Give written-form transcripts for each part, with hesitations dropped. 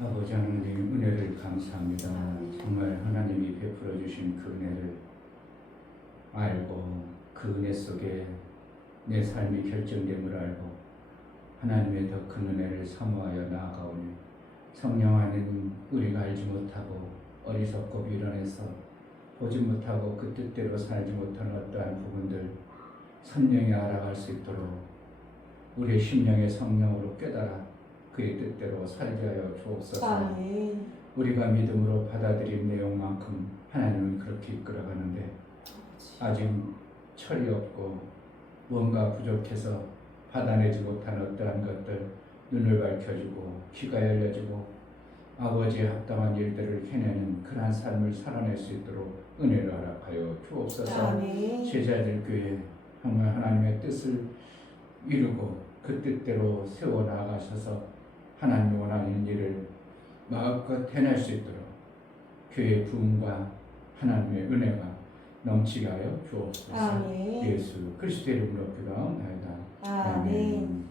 아버지 하나님 은혜를 감사합니다. 정말 하나님이 베풀어 주신 그 은혜를 알고 그 은혜 속에 내 삶이 결정됨을 알고 하나님의 더 큰 은혜를 사모하여 나아가오니 성령 하나님 우리가 알지 못하고 어리석고 미련해서 보지 못하고 그 뜻대로 살지 못하는 어떠한 부분들 성령이 알아갈 수 있도록 우리의 심령의 성령으로 깨달아 그의 뜻대로 살게 하여 주옵소서. 아멘. 우리가 믿음으로 받아들인 내용만큼 하나님은 그렇게 이끌어가는데 아직 철이 없고 뭔가 부족해서 받아내지 못한 어떠한 것들 눈을 밝혀주고 귀가 열려지고 아버지의 합당한 일들을 해내는 그러한 삶을 살아낼 수 있도록 은혜를 허락하여 주옵소서. 아멘. 제자들 교회 정말 하나님의 뜻을 이루고 그 뜻대로 세워나가셔서 하나님 원하는 일을 마음껏 해낼 수 있도록 교회의 부흥과 하나님의 은혜가 넘치게 하여 주옵소서. 아멘. 예수 그리스도의 이름으로 기도하옵나이다. 아멘.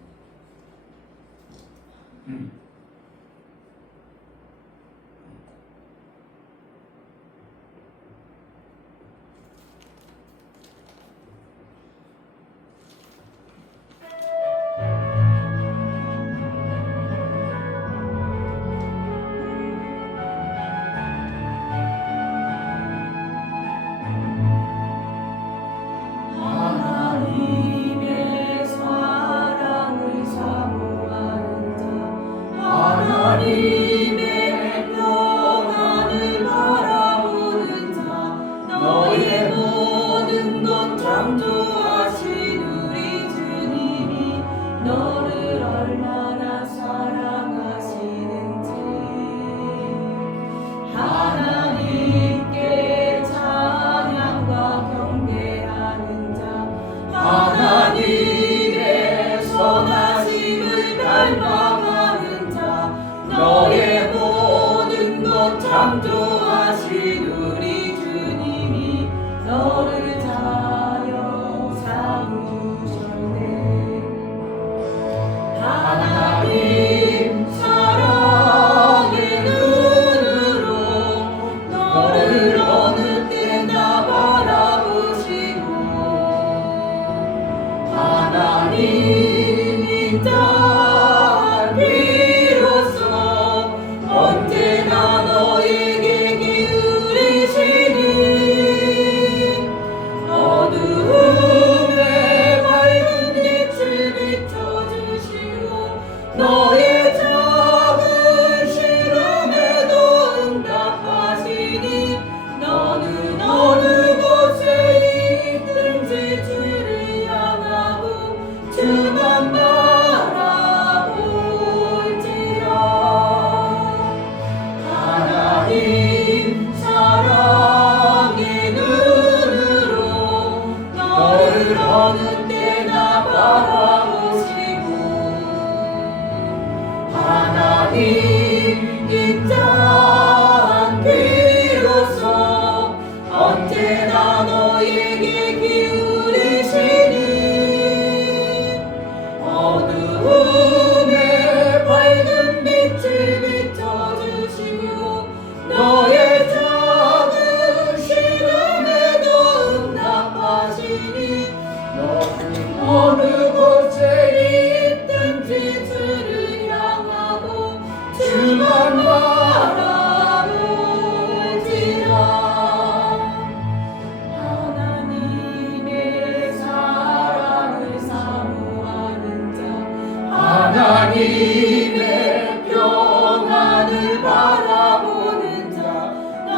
하나님의 사랑을 사모하는 자, 하나님의 평안을 바라보는 자, 너의 모든 것 창조하신 우리 주님이 너를 얼마나 사랑하시는지 하나님께 찬양과 경배하는 자, 하나님의 선하심을 닮아가는 자, 너의 모든 것 창조하신 우리 주님이 너를 자녀 삼으셨네. 하나님 사랑의 눈으로 너를 어느 때나 바라보시고 하나님이 땅 비로소 언제나 너에게 기울이시니 어두움에 밝은 빛을 비춰주시고 너의 작은 시름에도 응답하시니 너는 어느 곳에 있든지 주를 향하고 주만 바라볼지라. 하나님 사랑의 눈으로 너를 어느 때나 바라보시고 하나님 이 땅 비로소 언제나 너에게 기울이시니 어두움에 밝은 빛을 비춰주시고 너의 작은 시름에도 응답하시니 너는 어느 곳에 있든지 주를 향하고 주만 바라볼지라. 하나님의 사랑을 사모하는 자, 하나님의 평안을 바라보는 자,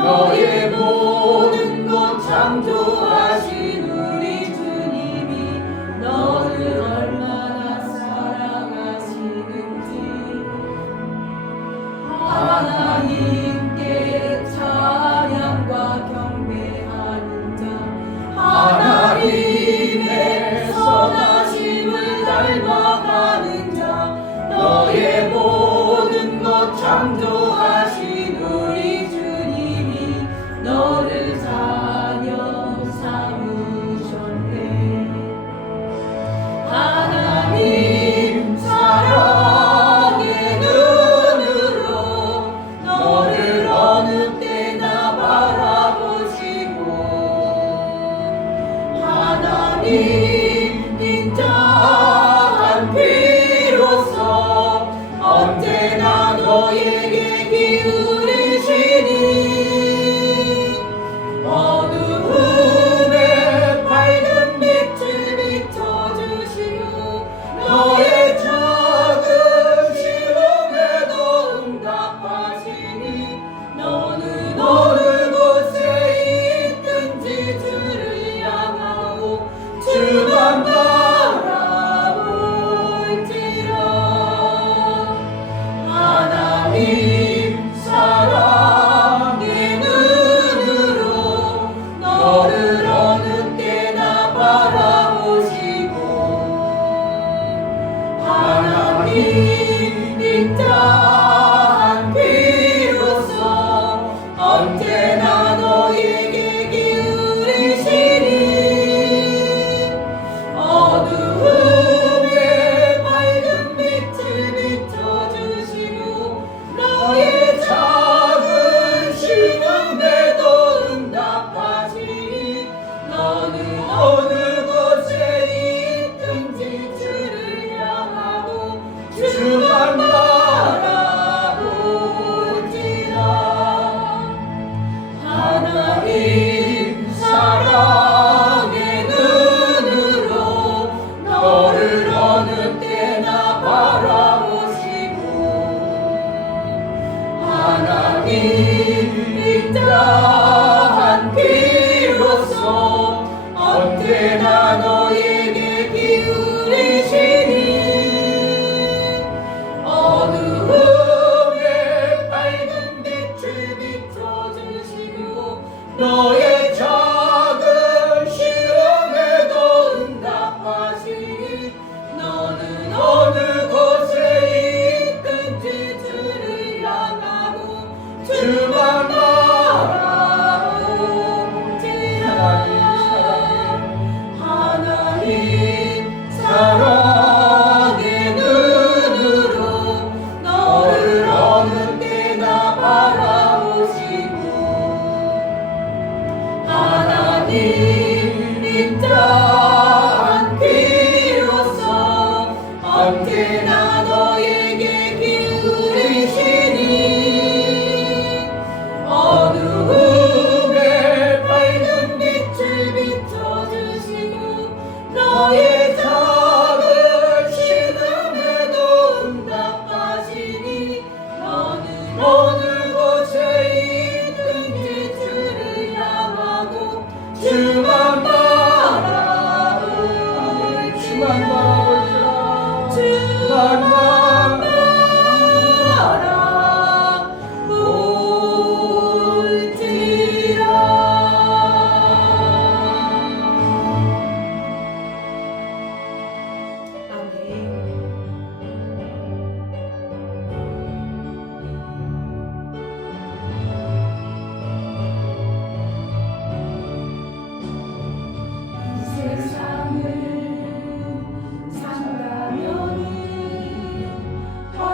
너의 모든 것 창조하신 우리 주님이 너를 얼마나 사랑하시는지 하나님께 찬양과 경배하는 자, 하나님의 선하심을 닮아가는 자, 너의 모든 것 창조하신 우리 주님이 너를 자녀 삼으셨네. 하나님 사랑의 눈으로 너에게 기울이시니 어두움에 밝은 빛을 비춰주시고 너의 작은 시험에도 응답하시니 너는 어느 곳에 있든지 주를 향하고 주만 바라볼지라. 하나님 사랑의 눈으로 너를 어느 때나 바라보시고 하나님 인자한 귀로서 언제나 너에게 기울이시니 어두움에 밝은 빛을 비춰주시고 너의 작은 신음에도 응답하시니 너는 어느 곳에 있든지 주를 향하고 주만 바라볼지라. 하나님 사랑의 눈으로 너를 어느 때나 바라보시고 하나님 인자한 귀로서 언제나 너에게 기울이시니 어두움에 밝은 빛을 비춰주시고 너의 작은 시험에도 응답하시니 너는 어느 곳에 있든지 주를 향하고 주만 바라볼지라. 하나님 사랑의 눈으로 너를 어느 때나 바라보시고 하나님 인자한 귀로서 언제나 너에게 기울이시니 어두움에 밝은 빛을 비춰주시고 너의 작은 신음에도 응답하시니 너는 어느 곳에 있든지 주를 향하고 주만 바라볼지라. 주만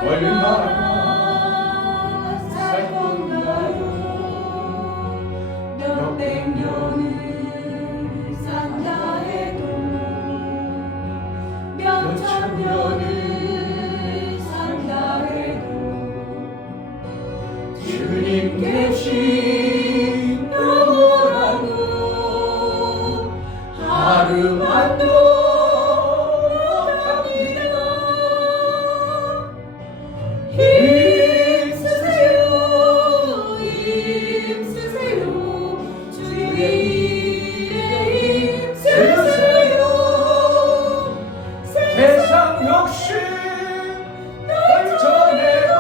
얼마나 살 건가요? 몇백 년을 산다 해도 몇천 년을 산다 해도 주님 계신 너무라도 하루만도 세상 욕심 던져내고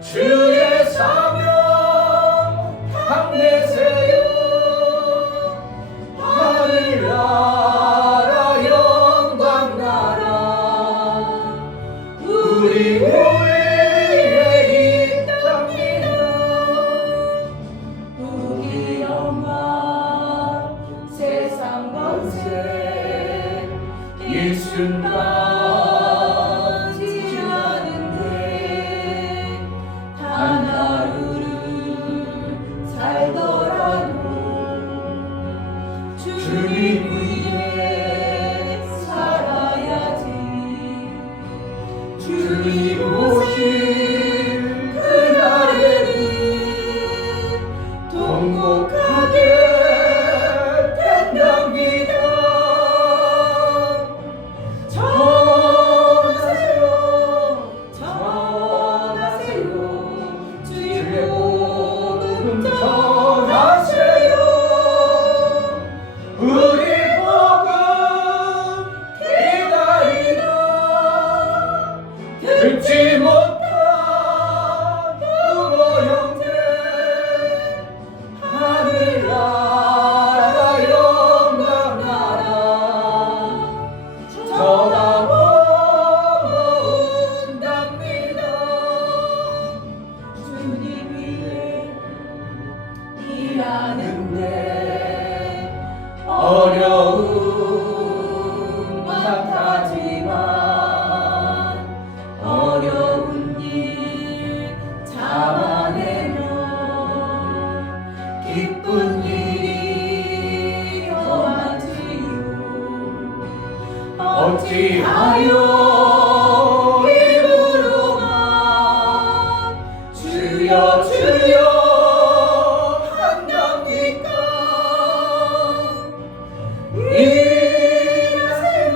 주의 사명 감내세요. 하늘 나 주여 주여 한답니까 일하세요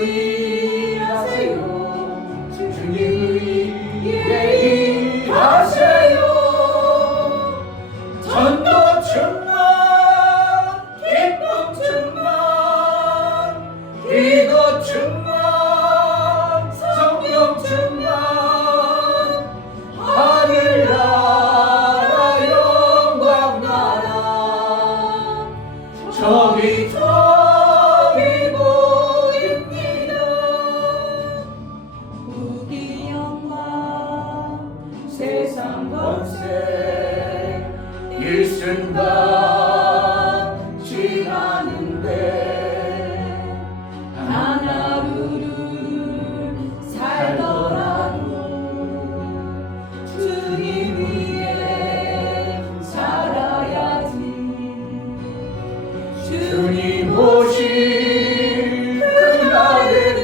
일하세요 주님 의에 일하세요 전도 충만 기쁨 충만 기도 충만 성령 충만 하늘나라 영광 나라 저기 보입니다 우리 영광 세상 권세 일순간 지나는데 하나루루 살더라도 주님 위에 살아야지 주님 오실 그날에는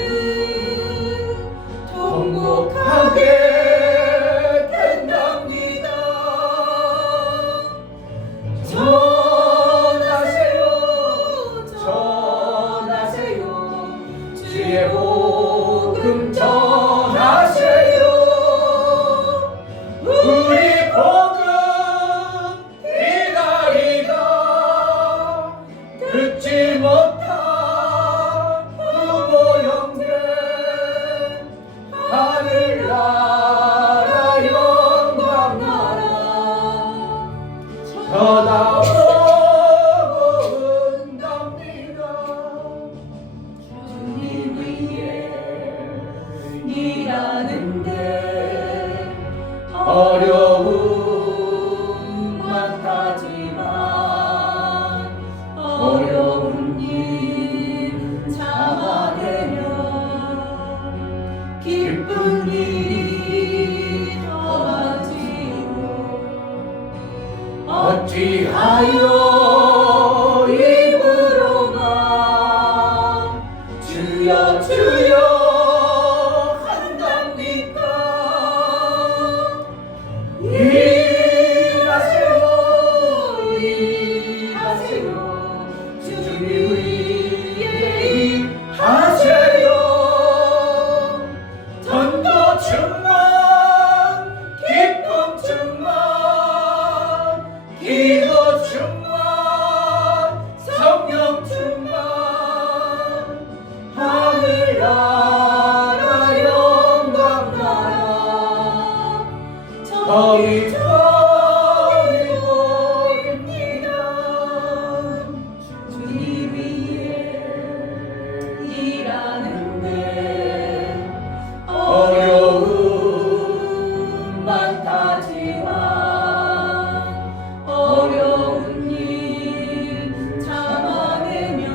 통곡하게 된답니다 전하세요 전하세요 주의 복음 전하세요 우리 복음 기다리다 듣지 못한 부모 형제 하늘나라 영광 나라 쳐다보고 온답니다 주님 위에 일하는데 어려움 많다지만 어려운 일 참아내면 기쁜 일이 더하지요 어찌하여 입으로만 주여 주여 한답니까 일하세요 일하세요 주님 위에 일하세요 전도 충만 기쁨 충만 기도 충만 성령 충만 하늘나라 영광 나라 저기 보입니다 주님 위에 일하는데 어려움 많다지만 어려운 일 참아내면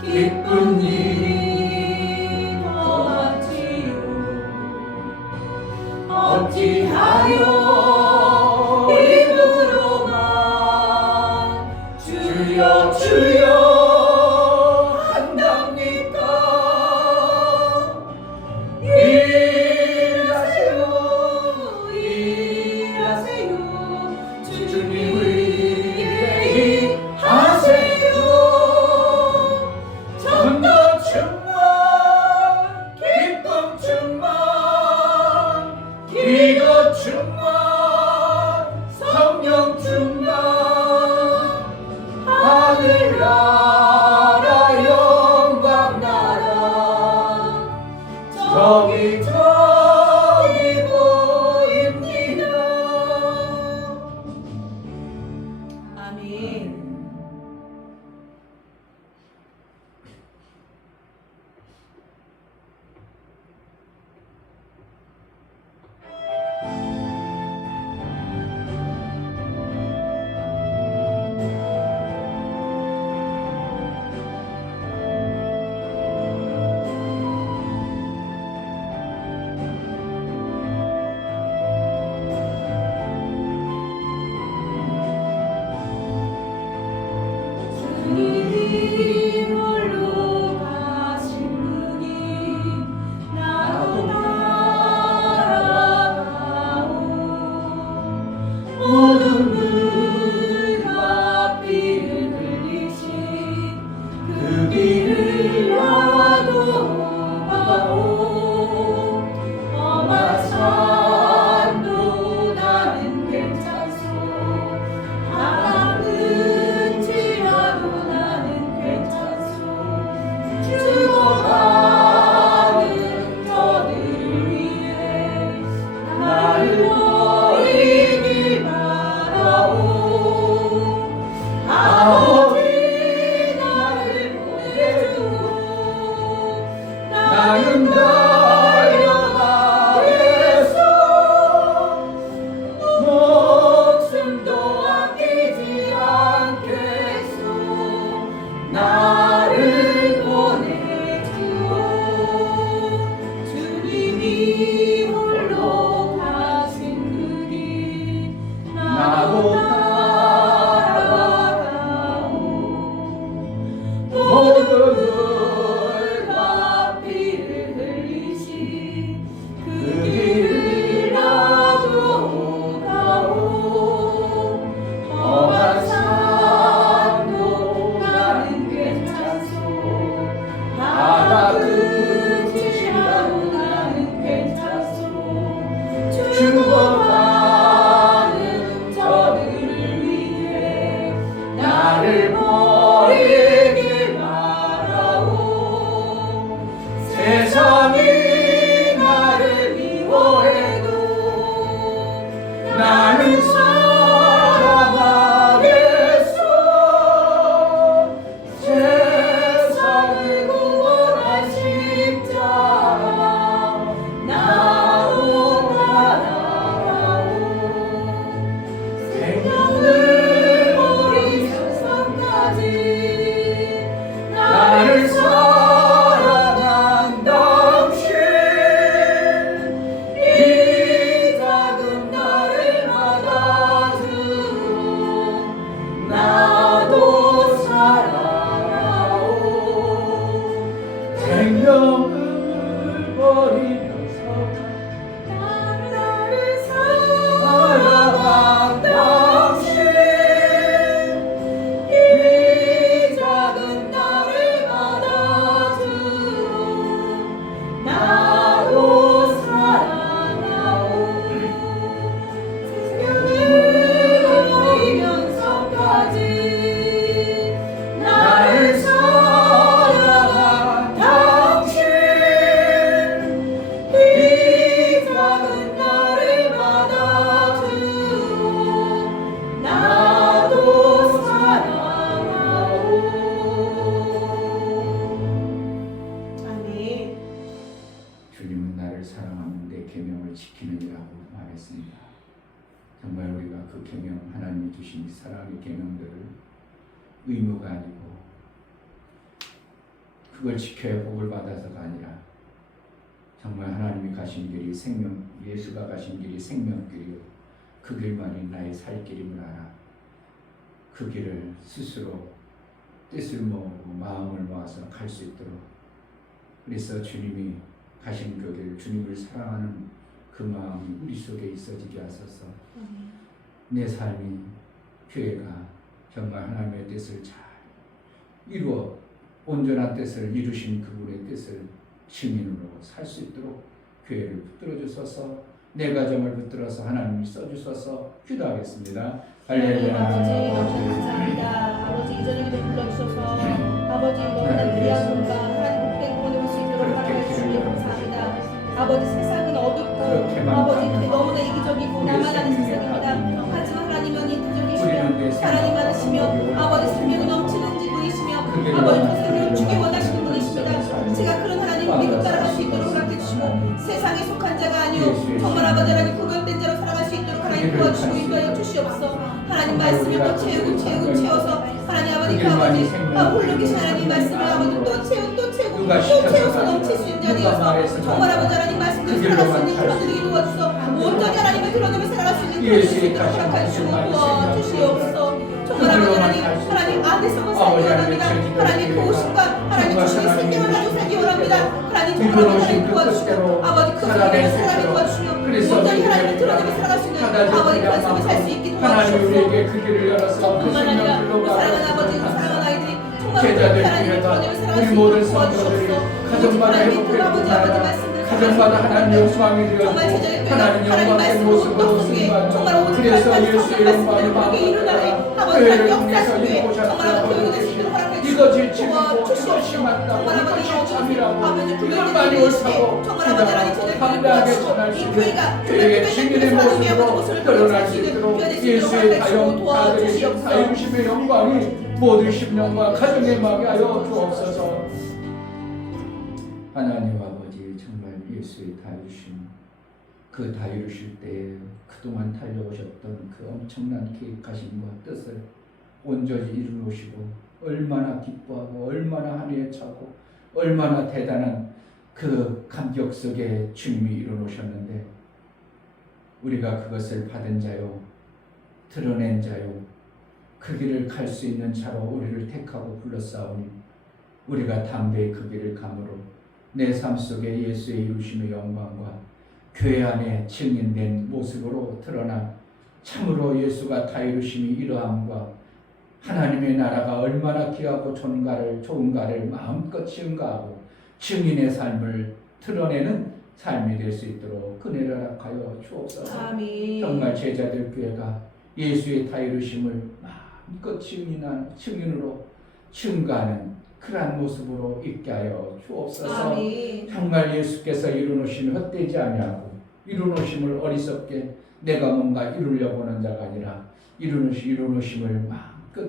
기쁜 일이 더하지요 어찌하여 입으로만 주여 주여 한답니까 일하세요 일하세요 주님 위에 일하세요 전도 충만 기쁨 충만 기도 충만 성령 충만 하늘나라 영광 나라 저기 보입니다 아멘. 계명을 지키느니라고 말했습니다. 정말 우리가 그 계명, 하나님이 주신 이 사랑의 계명들을 의무가 아니고 그걸 지켜야 복을 받아서가 아니라 정말 하나님이 가신 길이 생명, 예수가 가신 길이 생명길이요 그 길만이 나의 살 길임을 알아 그 길을 스스로 뜻을 모으고 마음을 모아서 갈 수 있도록, 그래서 주님이 가신 그 길, 주님을 사랑하는 그 마음이 우리 속에 있어지게 하소서. 내 삶이, 교회가 정말 하나님의 뜻을 잘 이루어 온전한 뜻을 이루신 그분의 뜻을 증인으로 살 수 있도록 교회를 붙들어 주소서. 내 가정을 붙들어서 하나님이 써주소서. 기도하겠습니다. 할렐루야. 아버지 너무 감사합니다. 아버지 이 저녁에도 불러주셔서 아버지 너무나 귀한 공간 하나님 복된 곳에 올 수 있도록 허락해 주시니 감사합니다. 아버지 세상은 어둡고 아버지 너무나 이기적이고 나만 아는 세상입니다. 하지만 하나님은 인도적이시며 하나님 많으시며 아버지 생명이 넘치는 분이시며 아버지 그 생명을 주기 원하시는 분이십니다. 제가 그런 하나님을 믿고 따라갈 수 있도록 허락해 주시고 세상에 속한 자가 아니오 정말 아버지 하나님 구별된 자로 살아갈 수 있도록 하나님 도와주시고 인도하여 주시옵소서. 하나님 말씀을 또 채워서 하나님 아버지 그 아버지 홀로 계신 하나님 말씀을 아버지 또 채워서 넘칠 수 있는 자리여서 정말 아버지 하나님 말씀대로 살아갈 수 있는 힘을 드리게 도와주소. 온전히 하나님을 드러내며 살아갈 수 있는 그런 수 있도록 허락해 주시고 도와주시옵소서. 정말 아버지 하나님 안에서만 살기 원합니다. 하나님 도우심과 하나님 주시는 생명을 가지고 살기 원합니다. 하나님 정말 하나님 도와주시고 아버지 그 속에 살아가게 도와주시며 온전히 하나님을 드러내며 살아갈 수 있는 아버지 그런 삶을 살 수 있게 하나님 도와주시옵소서. 우리에게 그 길을 열어서 그 뿐만 아니라 생명길로 사랑하는 아버지 가라. 사랑하는 아이들이 정말 제자들 하나님을 중에다 드러내며 살아갈 수 우리 모든 있도록 성도들이 도와주옵소서. 가정마다 하나님 행복해 아버지 보나라. 가정마다 하나님 영광이 되었고 정말 제자의 하나님 하나님 영광의 말씀 모습으로 속에 정말 승리하며 오직 그래서 하나님 예수의 말씀을 영광을 그렇게 일어나네 마음껏 아버지 교회를 하나님 통해서 역사 속에 정말 아버지 교육을 수 있도록 허락해 이것이 주시고 진리고 이것이 맞다고 정말 아버지 이것이 참이라고 아버지 이것만이 옳다고 정말 아버지 하나님 제자를 담대하게 전할 수 이 있는 교회가 교회의 증인의 모습으로 모습을 드러날 수 있도록 예수의 다이루심의 도와주시옵소서. 영광이 모든 심령과 가정에 임하게 하여 주옵소서. 하나님 아버지 정말 예수의 다이루심, 그 다이루실 때에 그동안 달려오셨던 그 엄청난 계획하심과 뜻을 온전히 이루시고 얼마나 기뻐하고 얼마나 하늘에 차고 얼마나 대단한 그 감격 속에 주님이 이루어놓으셨는데 우리가 그것을 받은 자요 드러낸 자요 그 길을 갈 수 있는 자로 우리를 택하고 불렀사오니 우리가 담대히 그 길을 감으로 내 삶 속에 예수의 이루심의 영광과 교회 안에 증인된 모습으로 드러나 참으로 예수가 다 이루심이 이러함과 하나님의 나라가 얼마나 귀하고 좋은가를 마음껏 증가하고 증인의 삶을 드러내는 삶이 될 수 있도록 은혜를 허락하여 주옵소서. 아멘. 정말 제자들 교회가 예수의 다 이루심을 마음껏 증인으로 증가하는 그러한 모습으로 있게 하여 주옵소서. 아멘. 정말 예수께서 이루노심이 헛되지 아니하고 이루노심을 어리석게 내가 뭔가 이루려고 하는 자가 아니라 이루노심을 마음껏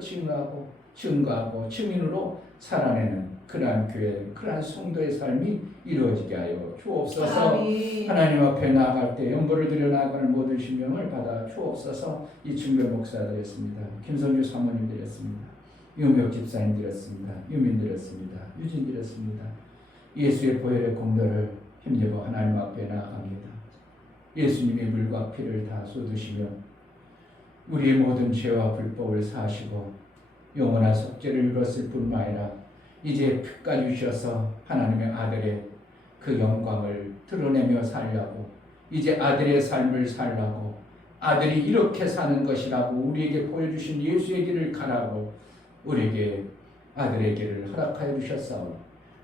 증거하고 증인으로 살아내는 그러한 교회, 그러한 성도의 삶이 이루어지게 하여 주옵소서. 아멘. 하나님 앞에 나아갈 때 연보를 드려 나아가는 모든 신명을 받아 주옵소서. 이충배 목사 드렸습니다. 김성주 사모님 드렸습니다. 유명 집사님 드렸습니다. 유민 드렸습니다. 유진 드렸습니다. 예수의 보혈의 공로를 힘입어 하나님 앞에 나아갑니다. 예수님의 물과 피를 다 쏟으시며 우리의 모든 죄와 불법을 사하시고 영원한 속죄를 이뤘을 뿐만 아니라 이제 피까지 주셔서 하나님의 아들의 그 영광을 드러내며 살려고 이제 아들의 삶을 살라고 아들이 이렇게 사는 것이라고 우리에게 보여주신 예수의 길을 가라고 우리에게 아들의 길을 허락하여 주셨사오니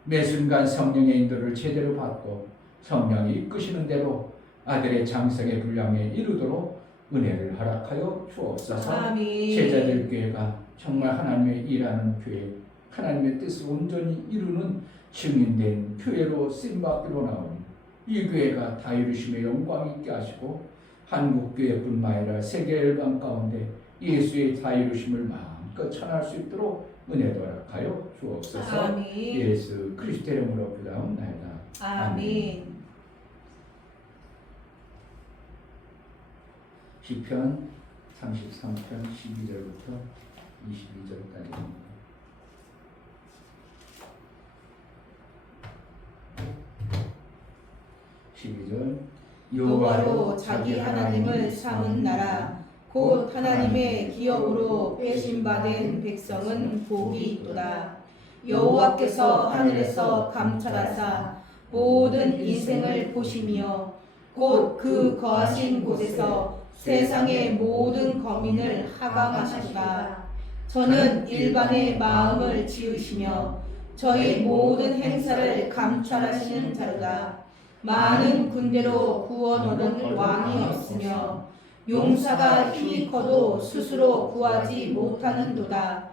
매 순간 성령의 인도를 제대로 받고 성령이 이끄시는 대로 아들의 장성의 분량에 이르도록 은혜를 허락하여 주옵소서. 아멘. 제자들 교회가 정말 하나님의 일하는 교회, 하나님의 뜻을 온전히 이루는 증인된 교회로 쓰임받기로 나오니 이 교회가 다 이루심의 영광 있게 하시고 한국 교회뿐만 아니라 세계 열방 가운데 예수의 다 이루심을 마음껏 전할 수 있도록 은혜도 허락하여 주옵소서. 아멘. 예수 그리스도 이름으로 기도하옵나이다. 아멘. 시편 33편 12절부터 22절까지입니다. 여호와로 자기 하나님을 삼은 나라 곧 하나님의 기업으로 빼심받은 백성은 복이 있도다. 여호와께서 하늘에서 감찰하사 모든 인생을 보시며 곧 그 거하신 곳에서 세상의 모든 거민을 하강하시도다. 저는 일반의 마음을 지으시며 저희 모든 행사를 감찰하시는 자로다. 많은 군대로 구원 얻을 왕이 없으며 용사가 힘이 커도 스스로 구하지 못하는도다.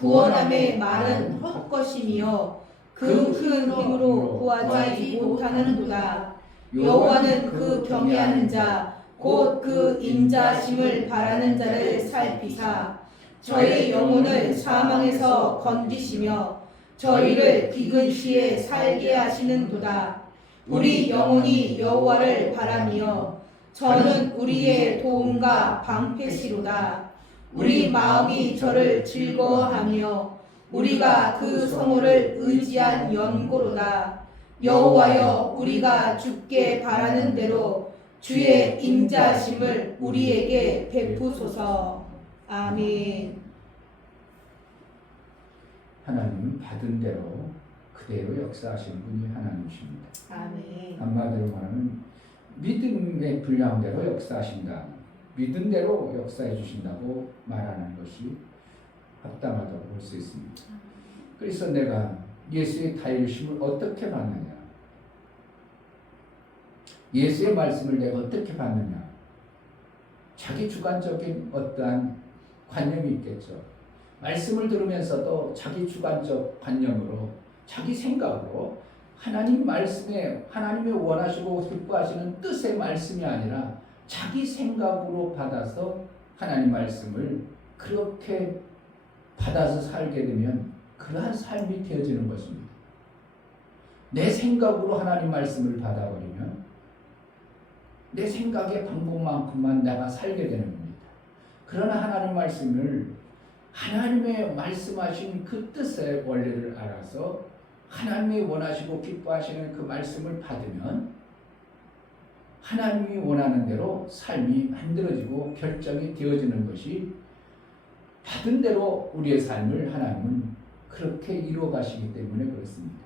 구원함의 말은 헛것이며 그 큰 힘으로 구하지 못하는도다. 여호와는 그 경외하는 자 곧 그 인자하심을 바라는 자를 살피사 저희 영혼을 사망에서 건지시며 저희를 기근 시에 살게 하시는도다. 우리 영혼이 여호와를 바라며 저는 우리의 도움과 방패시로다. 우리 마음이 저를 즐거워하며 우리가 그 성호를 의지한 연고로다. 여호와여 우리가 주께 바라는 대로 주의 인자하심을 우리에게 베푸소서. 아멘. 하나님은 받은 대로 그대로 역사하시는 분이 하나님이십니다. 아멘. 한마디로 말하면 믿음의 분량대로 역사하신다. 믿은 대로 역사해 주신다고 말하는 것이 합당하다고 볼 수 있습니다. 그래서 내가 예수의 다이루심을 어떻게 받느냐? 예수의 말씀을 내가 어떻게 받느냐? 자기 주관적인 어떠한 관념이 있겠죠. 말씀을 들으면서도 자기 주관적 관념으로 자기 생각으로 하나님 말씀에 하나님의 원하시고 기뻐하시는 뜻의 말씀이 아니라 자기 생각으로 받아서 하나님 말씀을 그렇게 받아서 살게 되면 그러한 삶이 되어지는 것입니다. 내 생각으로 하나님 말씀을 받아버리면 내 생각의 방법만큼만 내가 살게 되는 겁니다. 그러나 하나님 말씀을 하나님의 말씀하신 그 뜻의 원리를 알아서 하나님이 원하시고 기뻐하시는 그 말씀을 받으면 하나님이 원하는 대로 삶이 만들어지고 결정이 되어지는 것이 받은 대로 우리의 삶을 하나님은 그렇게 이루어 가시기 때문에 그렇습니다.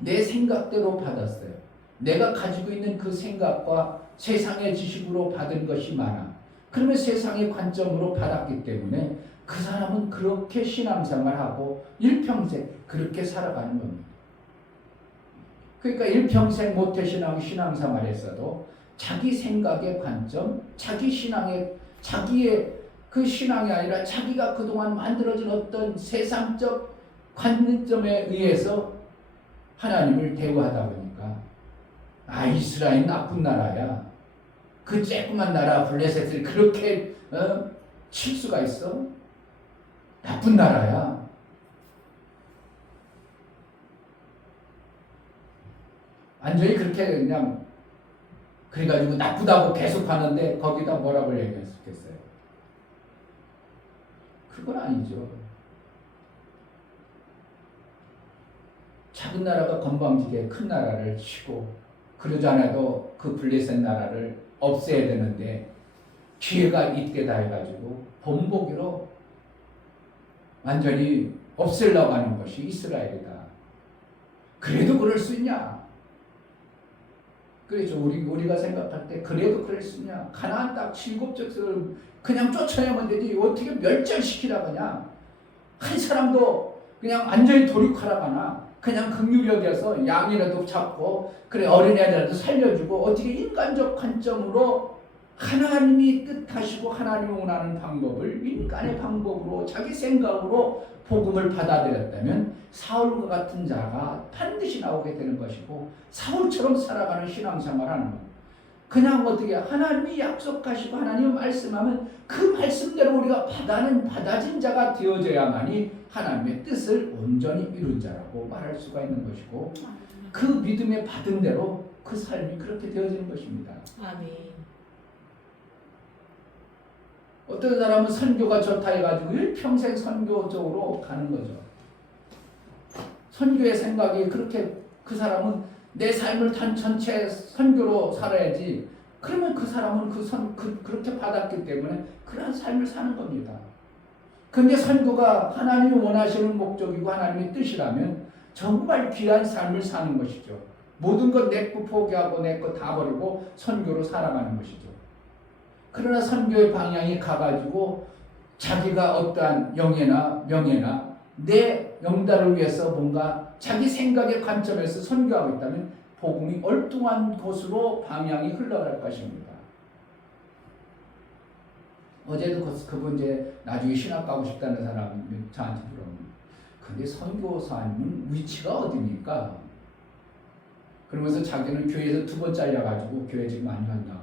내 생각대로 받았어요. 내가 가지고 있는 그 생각과 세상의 지식으로 받은 것이 많아. 그러면 세상의 관점으로 받았기 때문에 그 사람은 그렇게 신앙생활하고 일평생 그렇게 살아가는 겁니다. 그러니까 일평생 모태신앙생활에서도 자기 생각의 관점, 자기 신앙의 자기의 그 신앙이 아니라 자기가 그동안 만들어진 어떤 세상적 관점에 의해서 하나님을 대우하다 보니까 이스라엘 나쁜 나라야. 그 쬐끄만 나라 블레셋을 그렇게 칠 수가 있어? 나쁜 나라야. 완전히 그렇게 그냥 그래가지고 나쁘다고 계속 하는데 거기다 뭐라고 얘기했겠어요? 그건 아니죠. 작은 나라가 건방지게 큰 나라를 치고 그러지 않아도 그 블레셋 나라를 없애야 되는데 기회가 있게다 해가지고 본보기로 완전히 없애려고 하는 것이 이스라엘이다. 그래도 그럴 수 있냐? 그래서 우리가 생각할 때 그래도 그럴 수 있냐? 가나안 딱 7족속을 그냥 쫓아내면 되지 어떻게 멸절시키라 그냥 한 사람도 그냥 완전히 도륙하라 가나 그냥 긍휼여겨서 양이라도 잡고 그래 어린애들도 살려주고 어떻게 인간적 관점으로 하나님이 뜻하시고 하나님이 원하는 방법을 인간의 방법으로 자기 생각으로 복음을 받아들였다면 사울과 같은 자가 반드시 나오게 되는 것이고 사울처럼 살아가는 신앙생활하는 것. 그냥 어떻게 하나님이 약속하시고 하나님이 말씀하면 그 말씀대로 우리가 받아진 자가 되어져야만이 하나님의 뜻을 온전히 이룬 자라고 말할 수가 있는 것이고 그 믿음에 받은 대로 그 삶이 그렇게 되어지는 것입니다. 아멘. 어떤 사람은 선교가 좋다 해가지고 일평생 선교 쪽으로 가는 거죠. 선교의 생각이 그렇게, 그 사람은 내 삶을 전체 선교로 살아야지. 그러면 그 사람은 그렇게 받았기 때문에 그러한 삶을 사는 겁니다. 근데 선교가 하나님이 원하시는 목적이고 하나님의 뜻이라면 정말 귀한 삶을 사는 것이죠. 모든 것 내 거 포기하고 내 거 다 버리고 선교로 살아가는 것이죠. 그러나 선교의 방향이 가가지고 자기가 어떠한 영예나 명예나 내 영달을 위해서 뭔가 자기 생각의 관점에서 선교하고 있다면 복음이 엉뚱한 곳으로 방향이 흘러갈 것입니다. 어제도 그분 이제 나중에 신학 가고 싶다는 사람이 저한테 물어보면, 근데 선교사님은 위치가 어디입니까? 그러면서 자기는 교회에서 2번 잘려가지고 교회 지금 많이 간다고.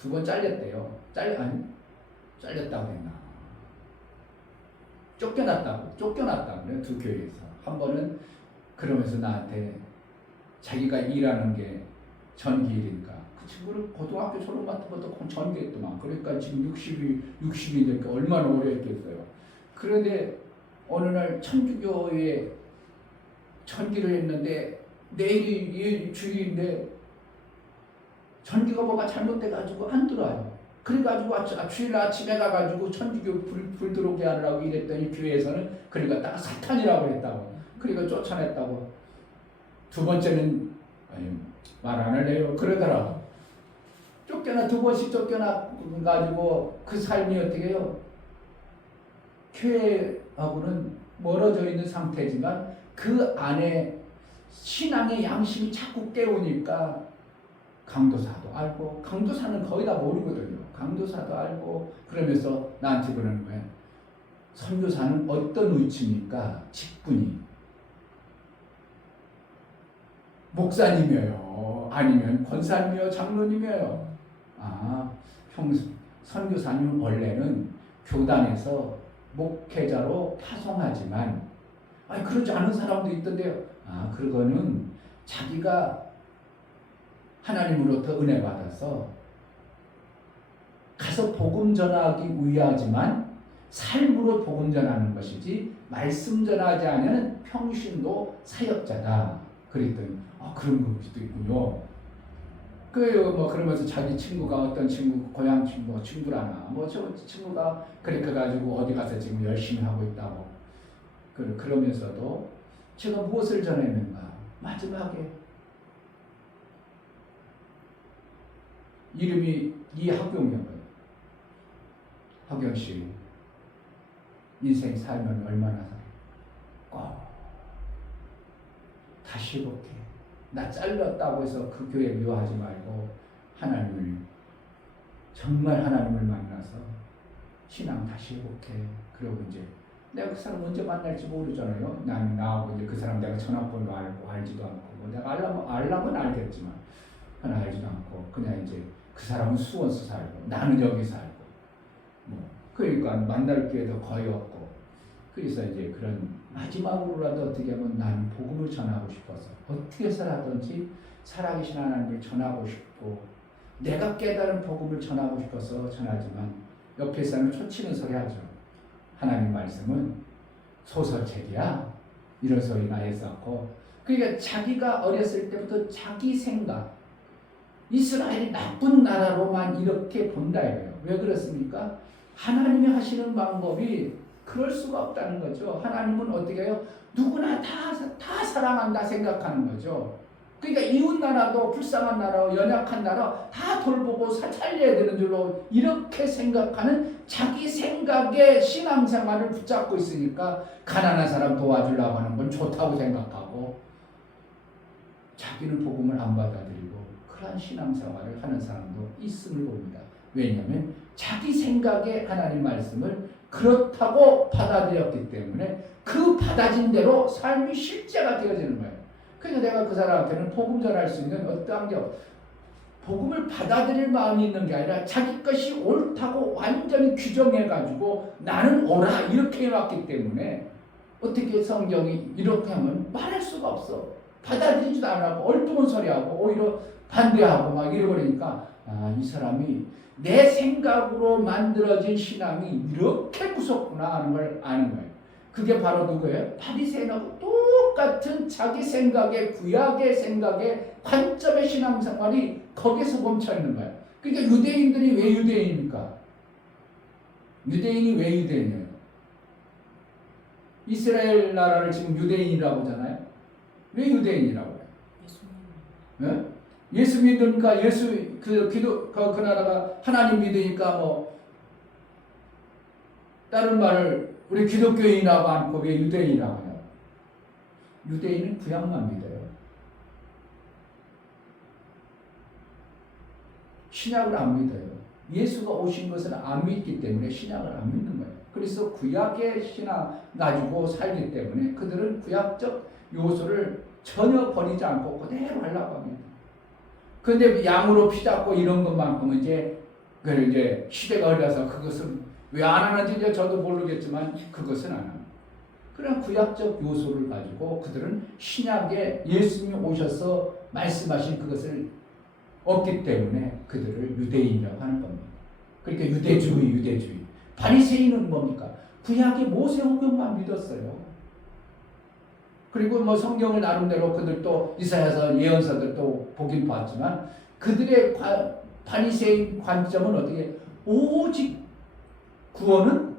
2번 잘렸대요. 잘렸다고 했나? 쫓겨났다고 그래요. 2 교회에서. 한 번은 그러면서 나한테 자기가 일하는 게 전기일이니까 그 친구를 고등학교 졸업 같은 것도 전기했더만. 그러니까 지금 60이 되니까 얼마나 오래 했겠어요. 그런데 어느 날 천주교에 전기를 했는데 내일이 주일인데 전기가 뭐가 잘못돼가지고 안 들어와요. 그래가지고 주일 아침에 가가지고 천주교 불 들어오게 하려고 이랬더니 교회에서는 그러니까 딱 사탄이라고 했다고. 그러니까 쫓아냈다고. 2번째는 말 안 할래요 그러더라고. 2번씩 쫓겨나가지고 그 삶이 어떻게 해요? 교회하고는 멀어져 있는 상태지만 그 안에 신앙의 양심이 자꾸 깨우니까 강도사도 알고, 강도사는 거의 다 모르거든요. 강도사도 알고 그러면서 나한테 그러는 거야. 선교사는 어떤 위치입니까? 직분이 목사님이에요? 아니면 권사님이요? 장로님이에요? 선교사님은 원래는 교단에서 목회자로 파송하지만, 그러지 않은 사람도 있던데요. 그거는 자기가 하나님으로부터 은혜 받아서 가서 복음 전하기 위하지만 삶으로 복음 전하는 것이지 말씀 전하지 않으면 평신도 사역자다. 그랬더니 그런 것도 있군요. 그러면서 자기 친구가 어떤 친구, 고향 친구, 친구라나 저 친구가 그렇게 가지고 어디 가서 지금 열심히 하고 있다고. 그러면서도 제가 무엇을 전했는가? 마지막에 이름이 이학용이었거든요. 학용씨 인생 살면 얼마나 살아? 다시 회복해. 나 잘렸다고 해서 그 교회 미워하지 말고 정말 하나님을 만나서 신앙 다시 회복해. 그리고 이제 내가 그 사람 언제 만날지 모르잖아요. 나는 나하고 이제 그 사람 내가 전화번호 알고 알지도 않고 내가 알라면 알겠지만 하나 알지도 않고 그냥 이제 그 사람은 수원서 살고 나는 여기 살고 그러니까 만날 기회도 거의 없고. 그래서 이제 그런 마지막으로라도 어떻게 하면 나는 복음을 전하고 싶어서 어떻게 해서라든지 살아계신 하나님을 전하고 싶고 내가 깨달은 복음을 전하고 싶어서 전하지만 옆에서는 초치는 소리 하죠. 하나님 말씀은 소설책이야 이런 소리나 했었고, 그러니까 자기가 어렸을 때부터 자기 생각, 이스라엘이 나쁜 나라로만 이렇게 본다 이거예요. 왜 그렇습니까? 하나님이 하시는 방법이 그럴 수가 없다는 거죠. 하나님은 어떻게 해요? 누구나 다 사랑한다 생각하는 거죠. 그러니까 이웃 나라도 불쌍한 나라, 연약한 나라 다 돌보고 살려야 되는 줄로 이렇게 생각하는 자기 생각의 신앙생활을 붙잡고 있으니까 가난한 사람 도와주려고 하는 건 좋다고 생각하고 자기는 복음을 안 받아들이고 그러한 신앙생활을 하는 사람도 있음을 봅니다. 왜냐하면 자기 생각의 하나님 말씀을 그렇다고 받아들였기 때문에 그 받아진 대로 삶이 실제가 되어지는 거예요. 그래서 내가 그 사람한테는 복음 전할 수 있는 어떠한 게 복음을 받아들일 마음이 있는 게 아니라 자기 것이 옳다고 완전히 규정해가지고 나는 옳아 이렇게 해왔기 때문에 어떻게 성경이 이렇게 하면 말할 수가 없어. 받아들이지도 않고 엉뚱한 소리하고 오히려 반대하고 막 이러버리니까 이 사람이 내 생각으로 만들어진 신앙이 이렇게 무섭구나 하는 걸 아는 거예요. 그게 바로 누구예요? 바리새인하고 똑같은 자기 생각의 구약의 생각의 관점의 신앙생활이 거기서 멈춰 있는 거예요. 그러니까 유대인들이 왜 유대인입니까? 유대인이 왜 유대인이에요? 이스라엘 나라를 지금 유대인이라고 하잖아요. 왜 유대인이라고 해요? 네? 예수 믿으니까 그 나라가 하나님 믿으니까 뭐 다른 말을 우리 기독교인이라고 않고 왜 유대인이라고 해요? 유대인은 구약만 믿어요. 신약을 안 믿어요. 예수가 오신 것을 안 믿기 때문에 신약을 안 믿는 거예요. 그래서 구약의 신앙 가지고 살기 때문에 그들은 구약적 요소를 전혀 버리지 않고 그대로 하려고 합니다. 그런데 양으로 피 잡고 이런 것만큼은 이제 시대가 흘러서 그것은 왜 안 하는지 이제 저도 모르겠지만 그것은 안 합니다. 그냥 구약적 요소를 가지고 그들은 신약에 예수님이 오셔서 말씀하신 그것을 없기 때문에 그들을 유대인이라고 하는 겁니다. 그러니까 유대주의. 바리새인은 뭡니까? 구약의 모세오경만 믿었어요. 그리고 뭐 성경을 나름대로 그들도 이사야서 예언서들도 보긴 봤지만 그들의 바리새인 관점은 어떻게? 오직 구원은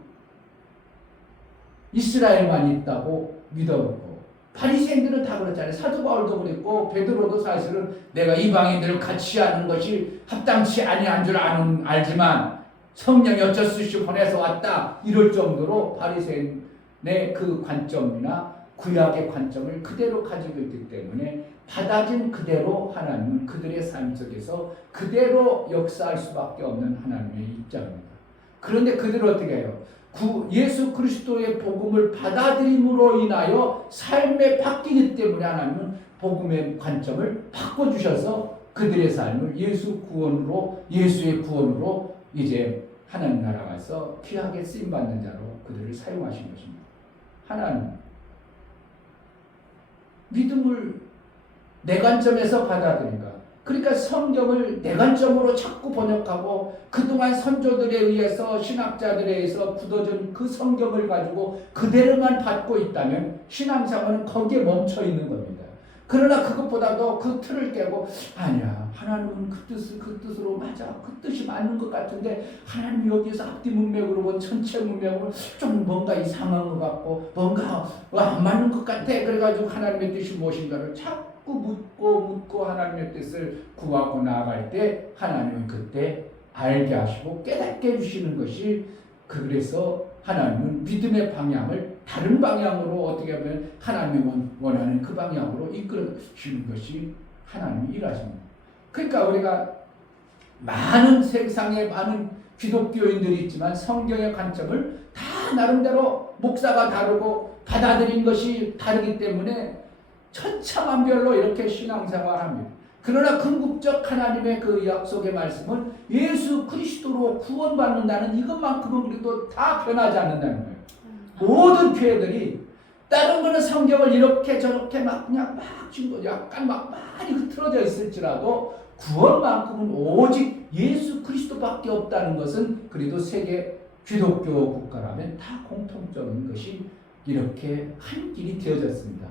이스라엘만 있다고 믿어버리고 바리새인들은 다 그렇잖아요. 사도 바울도 그랬고 베드로도 사실은 내가 이방인들을 같이 하는 것이 합당치 아니한 줄 알지만 성령이 어쩔 수 없이 보내서 왔다 이럴 정도로 바리새인의 그 관점이나 구약의 관점을 그대로 가지고 있기 때문에 받아진 그대로 하나님은 그들의 삶 속에서 그대로 역사할 수밖에 없는 하나님의 입장입니다. 그런데 그들은 어떻게 해요? 예수 그리스도의 복음을 받아들임으로 인하여 삶에 바뀌기 때문에 하나님은 복음의 관점을 바꿔주셔서 그들의 삶을 예수의 구원으로 이제 하나님 나라에서 귀하게 쓰임받는 자로 그들을 사용하신 것입니다. 하나님 믿음을 내 관점에서 받아들인가? 그러니까 성경을 내 관점으로 자꾸 번역하고 그동안 선조들에 의해서 신학자들에 의해서 굳어진 그 성경을 가지고 그대로만 받고 있다면 신앙생활은 거기에 멈춰 있는 겁니다. 그러나 그것보다도 그 틀을 깨고 아니야 하나님은 그 뜻으로 맞아 그 뜻이 맞는 것 같은데 하나님 여기에서 앞뒤 문맥으로 본 전체 문맥으로 좀 뭔가 이상한 것 같고 뭔가 안 맞는 것 같아. 그래가지고 하나님의 뜻이 무엇인가를 자꾸 묻고 하나님의 뜻을 구하고 나아갈 때 하나님은 그때 알게 하시고 깨닫게 해주시는 것이 그래서 하나님은 믿음의 방향을 다른 방향으로 어떻게 하면 하나님이 원하는 그 방향으로 이끌어 주시는 것이 하나님이 일하십니다. 그러니까 우리가 많은 세상에 많은 기독교인들이 있지만 성경의 관점을 다 나름대로 목사가 다르고 받아들인 것이 다르기 때문에 천차만별로 이렇게 신앙생활합니다. 그러나 궁극적 하나님의 그 약속의 말씀은 예수 그리스도로 구원받는다는 이것만큼은 우리도 다 변하지 않는다는 거예요. 모든 교회들이 다른 거는 성경을 이렇게 저렇게 막 그냥 막 지금 약간 막 많이 흐트러져 있을지라도 구원만큼은 오직 예수 그리스도밖에 없다는 것은 그래도 세계 기독교 국가라면 다 공통적인 것이 이렇게 한 길이 되어졌습니다.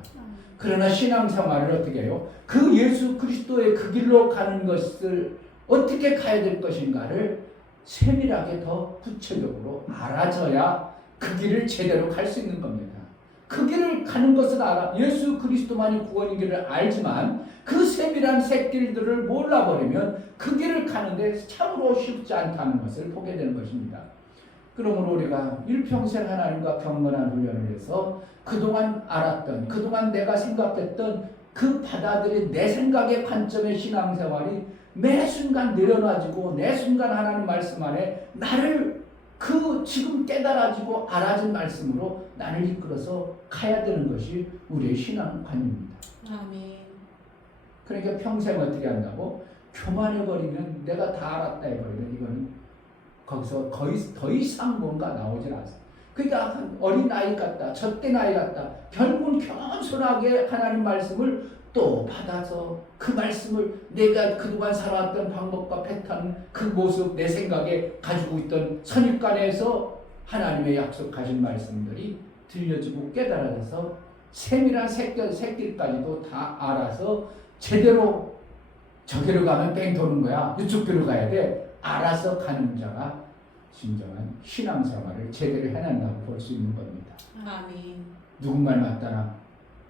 그러나 신앙생활을 어떻게 해요? 그 예수 그리스도의 그 길로 가는 것을 어떻게 가야 될 것인가를 세밀하게 더 구체적으로 알아져야 그 길을 제대로 갈 수 있는 겁니다. 그 길을 가는 것은 알아. 예수 그리스도만이 구원인 길을 알지만 그 세밀한 새길들을 몰라버리면 그 길을 가는데 참으로 쉽지 않다는 것을 보게 되는 것입니다. 그러므로 우리가 일평생 하나님과 경건한 훈련을 해서 그동안 알았던, 그동안 내가 생각했던 그 받아들인 내 생각의 관점의 신앙생활이 매 순간 내려놔지고 내 순간 하나님 말씀 안에 나를 그 지금 깨달아지고 알아진 말씀으로 나를 이끌어서 가야 되는 것이 우리의 신앙관입니다. 아멘. 그러니까 평생 어떻게 한다고? 교만해버리면 내가 다 알았다 해버리면 이거는 거기서 더 이상 뭔가 나오질 않습니다. 그러니까 어린 아이 같다, 젖된 아이 같다. 결국은 겸손하게 하나님 말씀을 또 받아서 그 말씀을 내가 그동안 살아왔던 방법과 패턴, 그 모습, 내 생각에 가지고 있던 선입관에서 하나님의 약속하신 말씀들이 들려지고 깨달아져서 세밀한 새끼까지도 다 알아서 제대로 저기로 가면 뺑 도는 거야. 이쪽 길로 가야 돼. 알아서 가는 자가 진정한 신앙생활을 제대로 해낸다고 볼 수 있는 겁니다. 아멘. 누군가를 맞다나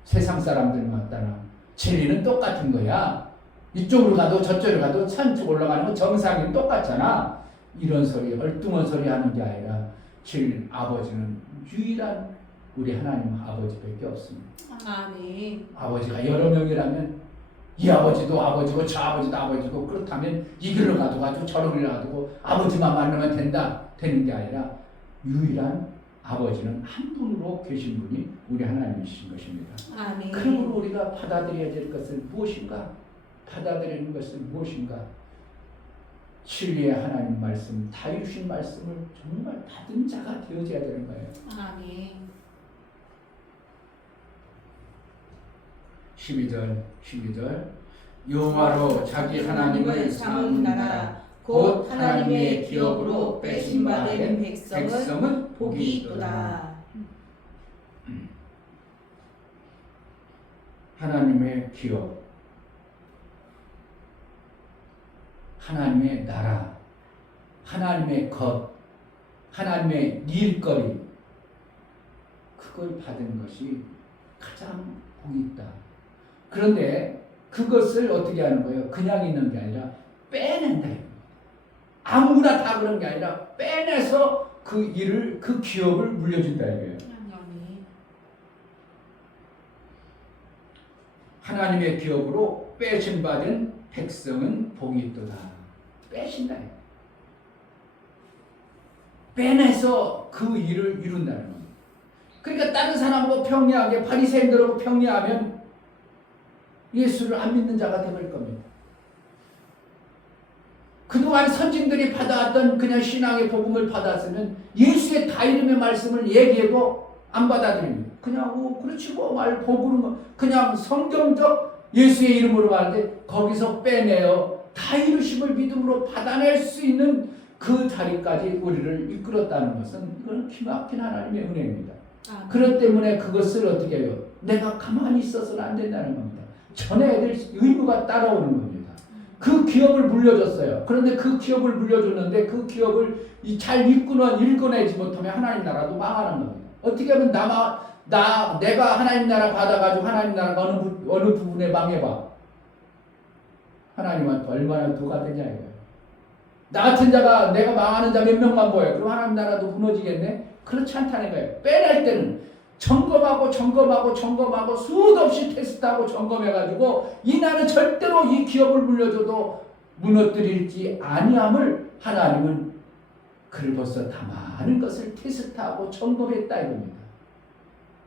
세상 사람들 맞다나 진리는 똑같은 거야. 이쪽으로 가도 저쪽으로 가도 산쪽 올라가는 건 정상이 똑같잖아. 이런 소리, 얼뚱한 소리 하는 게 아니라 질 아버지는 유일한 우리 하나님 아버지밖에 없습니다. 아멘. 아버지가 여러 명이라면 이 아버지도 아버지고 저 아버지도 아버지고, 그렇다면 이 길로 가도 저로 길로 가도 아버지만 만나면 되는 게 아니라 유일한 아버지는 한 분으로 계신 분이 우리 하나님이신 것입니다. 아멘. 그러므로 우리가 받아들여야 될 것은 무엇인가? 받아들이는 것은 무엇인가? 진리의 하나님 말씀, 다 이루신 말씀을 정말 받은 자가 되어져야 되는 거예요. 아멘. 12절 여호와로 자기 하나님을 삼은 나라 곧 하나님의 기업으로 빼신 바 된 백성은 복이 있도다. 하나님의 기업, 하나님의 나라, 하나님의 것, 하나님의 일거리, 그걸 받은 것이 가장 복이 있다. 그런데 그것을 어떻게 하는 거예요? 그냥 있는 게 아니라 빼낸다. 아무나 다 그런 게 아니라 빼내서 그 일을, 그 기업을 물려준다 이거예요. 아멘. 하나님의 기업으로 빼신 받은 백성은 복이 있도다. 빼신다. 빼내서 그 일을 이룬다는 겁니다. 그러니까 다른 사람하고 평리하게, 바리새인들하고 평리하면 예수를 안 믿는 자가 되버릴 겁니다. 그동안 선진들이 받아왔던 그냥 신앙의 복음을 받았으면 예수의 다 이름의 말씀을 얘기해도 안 받아들입니다. 그냥 그렇지 말 복으로 그냥 성경적 예수의 이름으로 가는데 거기서 빼내어 다 이루심을 믿음으로 받아낼 수 있는 그 자리까지 우리를 이끌었다는 것은 이건 기막힌 하나님의 은혜입니다. 그렇기 때문에 그것을 어떻게 해요? 내가 가만히 있어서는 안 된다는 겁니다. 전해야 될 의무가 따라오는 겁니다. 그 기업을 물려줬어요. 그런데 그 기업을 물려줬는데 그 기업을 잘 읽어내지 못하면 하나님 나라도 망하는 겁니다. 어떻게 하면 내가 하나님 나라 받아가지고 하나님 나라가 어느 부분에 망해봐. 하나님한테 얼마나 도가 되냐 이거예요. 나 같은 자가 내가 망하는 자 몇 명만 보여요. 그럼 하나님 나라도 무너지겠네? 그렇지 않다는 거예요. 빼낼 때는 점검하고 수도 없이 테스트하고 점검해가지고 이 나는 절대로 이 기업을 물려줘도 무너뜨릴지 아니함을 하나님은 그를 벌써 다 많은 것을 테스트하고 점검했다 이겁니다.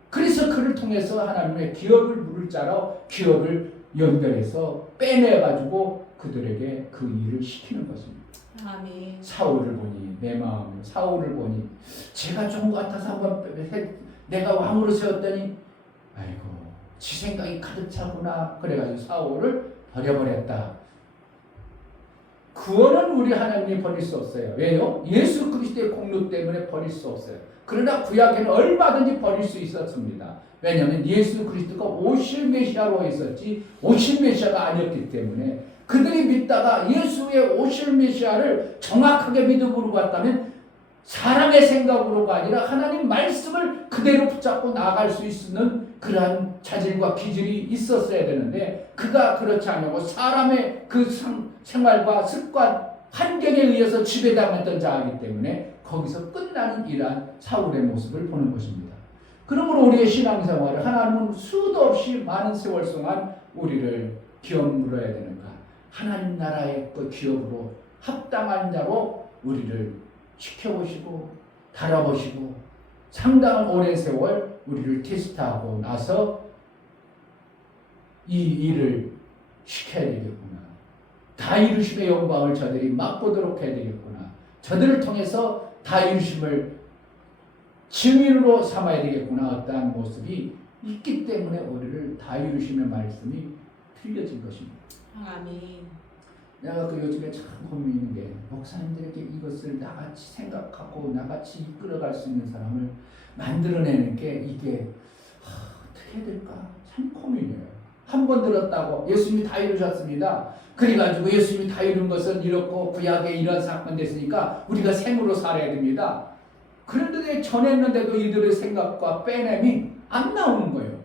그래서 그를 통해서 하나님의 기업을 물을 자로 기업을 연결해서 빼내가지고 그들에게 그 일을 시키는 것입니다. 아멘. 사울을 보니 내 마음 사울을 보니 제가 좋은 것 같아서 한번 내가 왕으로 세웠더니 아이고 지 생각이 가득 차구나. 그래가지고 사울을 버려버렸다. 구원은 우리 하나님이 버릴 수 없어요. 왜요? 예수 그리스도의 공로 때문에 버릴 수 없어요. 그러나 구약에는 얼마든지 버릴 수 있었습니다. 왜냐하면 예수 그리스도가 오실 메시아로 있었지 오실 메시아가 아니었기 때문에 그들이 믿다가 예수의 오실 메시아를 정확하게 믿음으로 갔다면 사람의 생각으로가 아니라 하나님 말씀을 그대로 붙잡고 나아갈 수 있는 그러한 자질과 기질이 있었어야 되는데 그가 그렇지 않고 사람의 그 생활과 습관, 환경에 의해서 지배당했던 자이기 때문에 거기서 끝나는 이러한 사울의 모습을 보는 것입니다. 그러므로 우리의 신앙생활을 하나님은 수도 없이 많은 세월 동안 우리를 기업 물어야 되는가? 하나님 나라의 그 기업으로 합당한 자로 우리를 지켜보시고 달아보시고 상당한 오랜 세월 우리를 테스트하고 나서 이 일을 시켜야 되겠구나. 다 이루심의 영광을 저들이 맛보도록 해야 되겠구나. 저들을 통해서 다 이루심을 증인으로 삼아야 되겠구나. 어떠한 모습이 있기 때문에 우리를 다 이루심의 말씀이 틀려진 것입니다. 아멘. 내가 그 요즘에 참 고민인 게 목사님들에게 이것을 나같이 생각하고 나같이 이끌어갈 수 있는 사람을 만들어내는 게 이게 어떻게 해야 될까 참 고민이에요. 한 번 들었다고 예수님이 다 이루셨습니다. 그래가지고 예수님이 다 이룬 것은 이렇고 구약에 이런 사건 됐으니까 우리가 생으로 살아야 됩니다. 그런데 전했는데도 이들의 생각과 빼냄이 안 나오는 거예요.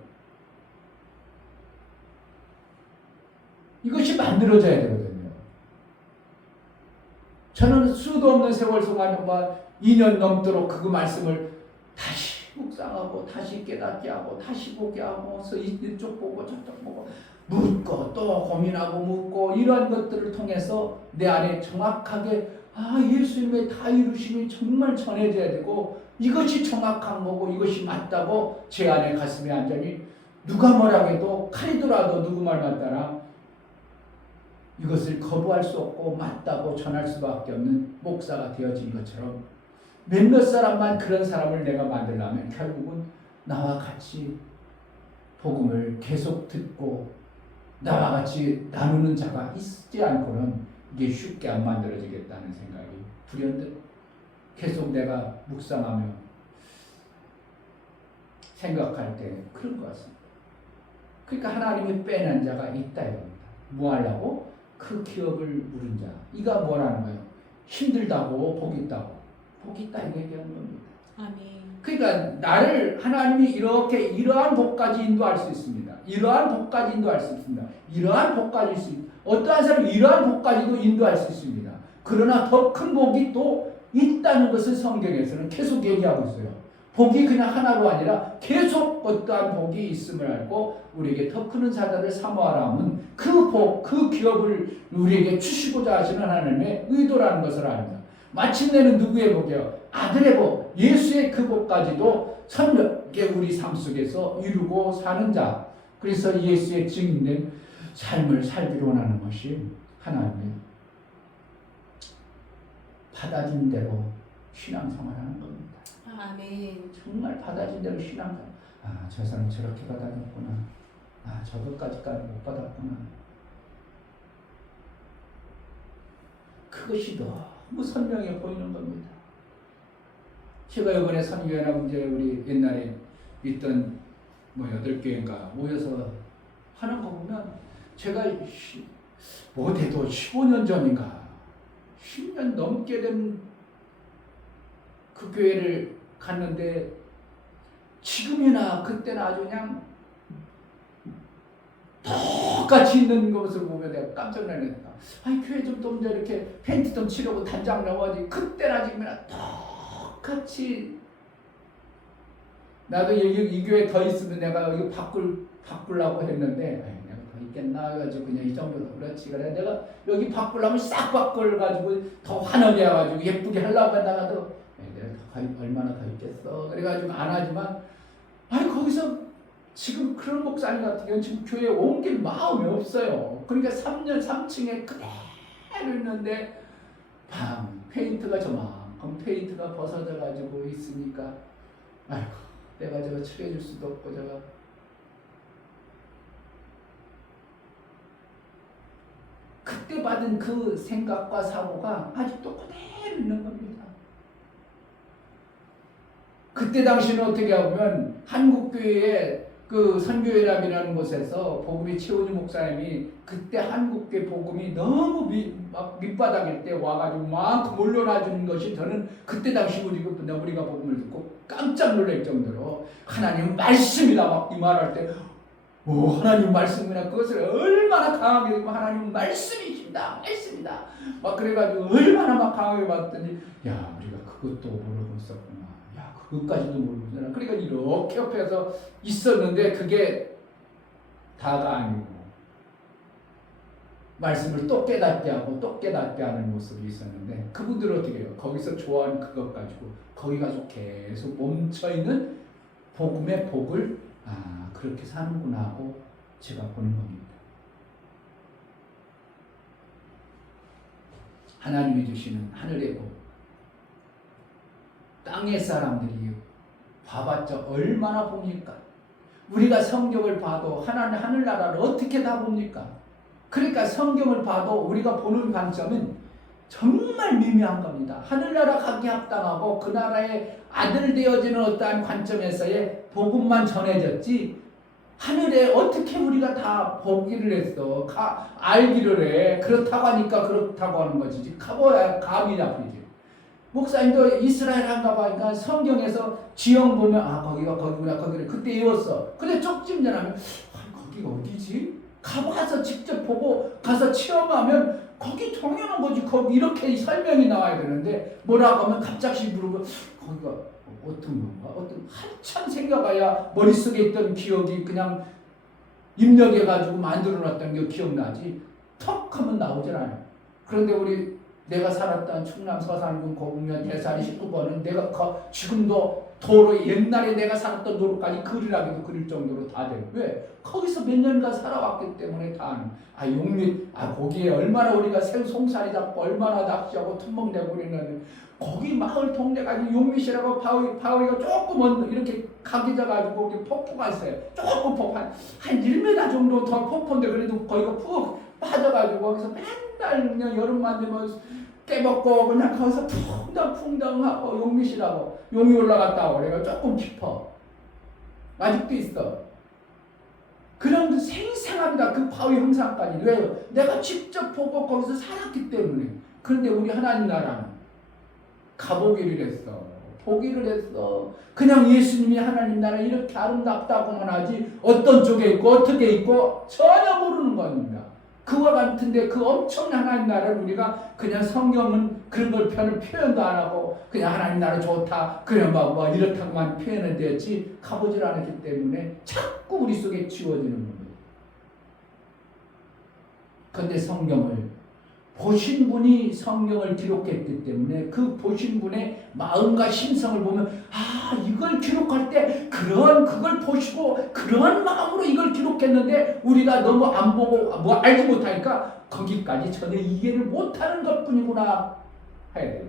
이것이 만들어져야 되거든요. 저는 수도 없는 세월 동안 정말 2년 넘도록 그 말씀을 다시 묵상하고 다시 깨닫게 하고 다시 보게 하고 이쪽 보고 저쪽 보고 묻고 또 고민하고 묻고 이런 것들을 통해서 내 안에 정확하게 예수님의 다 이루심이 정말 전해져야 되고 이것이 정확한 거고 이것이 맞다고 제 안에 가슴에 안전히 누가 뭐라 해도 칼이더라도 누구 말만 따라 이것을 거부할 수 없고 맞다고 전할 수밖에 없는 목사가 되어진 것처럼 몇몇 사람만 그런 사람을 내가 만들려면 결국은 나와 같이 복음을 계속 듣고 나와 같이 나누는 자가 있지 않고는 이게 쉽게 안 만들어지겠다는 생각이 불현듯 계속 내가 묵상하며 생각할 때 그런 것 같습니다. 그러니까 하나님이 빼낸 자가 있다 이겁니다. 뭐 하려고? 그 기업을 물은 자. 이가 뭐라는 거예요? 힘들다고 복 있다고. 복 있다 이거 얘기하는 겁니다. 아멘. 그러니까 나를 하나님이 이렇게 이러한 복까지 인도할 수 있습니다. 이러한 복까지 인도할 수 있습니다. 이러한 복까지 있습니다. 어떠한 사람이 이러한 복까지도 인도할 수 있습니다. 그러나 더 큰 복이 또 있다는 것을 성경에서는 계속 얘기하고 있어요. 복이 그냥 하나로 아니라 계속 어떠한 복이 있음을 알고 우리에게 더 큰 자들을 사모하라 하면 그 복, 그 기업을 우리에게 주시고자 하시는 하나님의 의도라는 것을 압니다. 마침내는 누구의 복이요? 아들의 복, 예수의 그 복까지도 선명하게 우리 삶 속에서 이루고 사는 자. 그래서 예수의 증인된 삶을 살기로 원하는 것이 하나님의 받아진 대로 신앙생활하는 겁니다. 아멘. 정말 받아진 대로 신앙생활. 저 사람 저렇게 받아졌구나. 저것까지까지 못 받았구나. 그것이 너무 선명해 보이는 겁니다. 제가 이번에 선교회나 이제 우리 옛날에 있던 8교회인가 모여서 하는 거 보면 제가 못해도 15년 전인가 10년 넘게 된 그 교회를 갔는데 지금이나 그때나 아주 그냥 똑같이 있는 것을 보면 내가 깜짝 놀랐다. 교회 좀 이렇게 페인트 좀 칠하고 단장 넣어야지. 그때나 지금이나 똑같이 나도 이 교회 더 있으면 내가 이거 바꾸려고 했는데 내가 더 있겠나 해가지고 그냥 이 정도로 그렇지. 그래 내가 여기 바꾸려면 싹 바꿔가지고 더 환하게 해가지고 예쁘게 하려고 하다가도 내가 얼마나 더 있겠어. 그래가지고 안 하지만 거기서 지금 그런 목사님 같은 경우는 지금 교회에 옮길 마음이 없어요. 그러니까 3층에 그대로 있는데 페인트가 저만큼 페인트가 벗어져가지고 있으니까 내가 저거 칠해줄 수도 없고 저거 그때 받은 그 생각과 사고가 아직도 그대로 있는 겁니다. 그때 당시는 어떻게 하면 한국교회의 그 선교회랍이라는 곳에서 복음이 최우주 목사님이 그때 한국교회 복음이 너무 밑바닥일 때 와가지고 막 몰려놔주는 것이 저는 그때 당시 우리가 복음을 듣고 깜짝 놀랄 정도로 하나님 말씀이다 막 이 말할 때 하나님 말씀이나 그것을 얼마나 강하게 듣고 하나님 말씀이십니다 말씀이다 막 그래가지고 얼마나 막 강하게 봤더니 우리가 그것도 모르고 있었구나. 그것까지도 모르잖아. 그러니까 이렇게 옆에서 있었는데 그게 다가 아니고 말씀을 또 깨닫게 하고 또 깨닫게 하는 모습이 있었는데 그분들은 어떻게 해요? 거기서 좋아하는 그것 가지고 거기 가서 계속 멈춰있는 복음의 복을 그렇게 사는구나 하고 제가 보는 겁니다. 하나님이 주시는 하늘의 복 땅의 사람들이 봐봤자 얼마나 봅니까? 우리가 성경을 봐도 하나님 하늘나라를 어떻게 다 봅니까? 그러니까 성경을 봐도 우리가 보는 관점은 정말 미묘한 겁니다. 하늘나라 가기 합당하고 그 나라의 아들 되어지는 어떠한 관점에서의 복음만 전해졌지 하늘에 어떻게 우리가 다 보기를 했어. 알기를 해. 그렇다고 하니까 그렇다고 하는 거지. 가봐야 감이 잡히지. 목사님도 이스라엘 한가 봐니까 성경에서 지형 보면 거기가 거기구나 거기를 그때 외웠어. 근데 쪽집 전하면 거기가 어디지? 가봐서 직접 보고 가서 체험하면 거기 당연한 거지. 거기 이렇게 설명이 나와야 되는데 뭐라고 하면 갑자기 물어보 거기가 어떤 건가? 한참 생각해야 머릿속에 있던 기억이 그냥 입력해가지고 만들어놨던 게 기억나지 턱 하면 나오질 않아요. 그런데 내가 살았던 충남 서산군 고궁면 대사리 19번은 내가 지금도 도로 옛날에 내가 살았던 도로까지 그리라기도 그릴 정도로 다 돼요. 왜? 거기서 몇 년간 살아왔기 때문에 다 아는. 용밑 거기에 얼마나 우리가 송사리 잡고 얼마나 낚시하고 텀먹 내고 그랬는데 거기 마을 동네가 용밑이라고 바위가 조금 이렇게 각이져가지고 거기 폭포가 있어요. 조금 폭포 한 1m 정도 더 폭포인데 그래도 거기가 푹 빠져가지고 거기서 맨날 그냥 여름만 되면 깨먹고 그냥 거기서 풍덩풍덩하고 용밑이라고 용이 올라갔다고 그래요. 조금 깊어. 아직도 있어. 그런 생생합니다. 그 바위 형상까지. 왜요? 내가 직접 보고 거기서 살았기 때문에. 그런데 우리 하나님 나라는 가보기를 했어. 보기를 했어. 그냥 예수님이 하나님 나라 이렇게 아름답다고만 하지 어떤 쪽에 있고 어떻게 있고 전혀 모르는 겁니다. 그와 같은데 그 엄청난 하나님 나라를 우리가 그냥 성경은 그런 걸 표현도 안 하고 그냥 하나님 나라 좋다 그냥 뭐 이렇다고만 표현은 되었지 가보질 않았기 때문에 자꾸 우리 속에 지워지는 겁니다. 그런데 성경을 보신 분이 성경을 기록했기 때문에 그 보신 분의 마음과 심성을 보면 이걸 기록할 때 그걸 보시고 그런 마음으로 이걸 기록했는데 우리가 너무 안 보고 알지 못하니까 거기까지 전혀 이해를 못하는 것뿐이구나 해야 돼요.